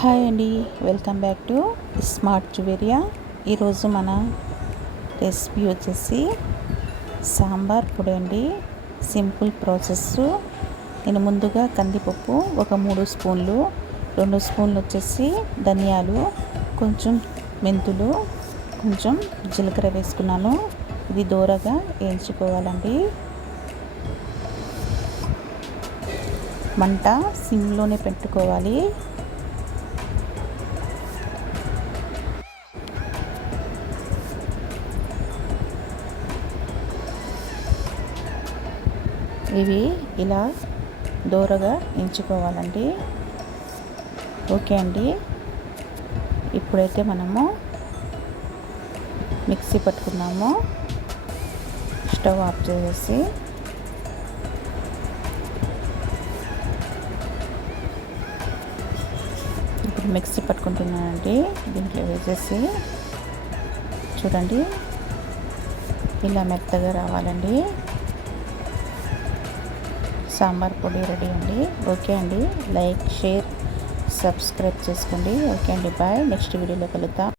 Hi అండి welcome back to smart Juveria. ఈరోజు మన రెసిపీ వచ్చేసి సాంబార్ పొడి అండి. సింపుల్ ప్రాసెస్ నేను ముందుగా కందిపప్పు ఒక మూడు స్పూన్లు రెండు స్పూన్లు వచ్చేసి ధనియాలు కొంచెం మెంతులు కొంచెం జీలకర్ర వేసుకున్నాను. ఇది దూరగా వేయించుకోవాలండి. మంట సిమ్లోనే పెట్టుకోవాలి. ఇవి ఇలా దూరగా ఎంచుకోవాలండి ఓకే అండి. ఇప్పుడైతే మనము మిక్సీ పట్టుకున్నాము. స్టవ్ ఆఫ్ చేసేసి ఇప్పుడు మిక్సీ పట్టుకుంటున్నానండి. దీంట్లో వేసేసి చూడండి. ఇలా మెత్తగా రావాలండి. సాంబార్ పొడి రెడీ అండి. ఓకే అండి. లైక్ షేర్ సబ్స్క్రైబ్ చేసుకోండి. ఓకే అండి. బాయ్. నెక్స్ట్ వీడియోలో కలుద్దాం.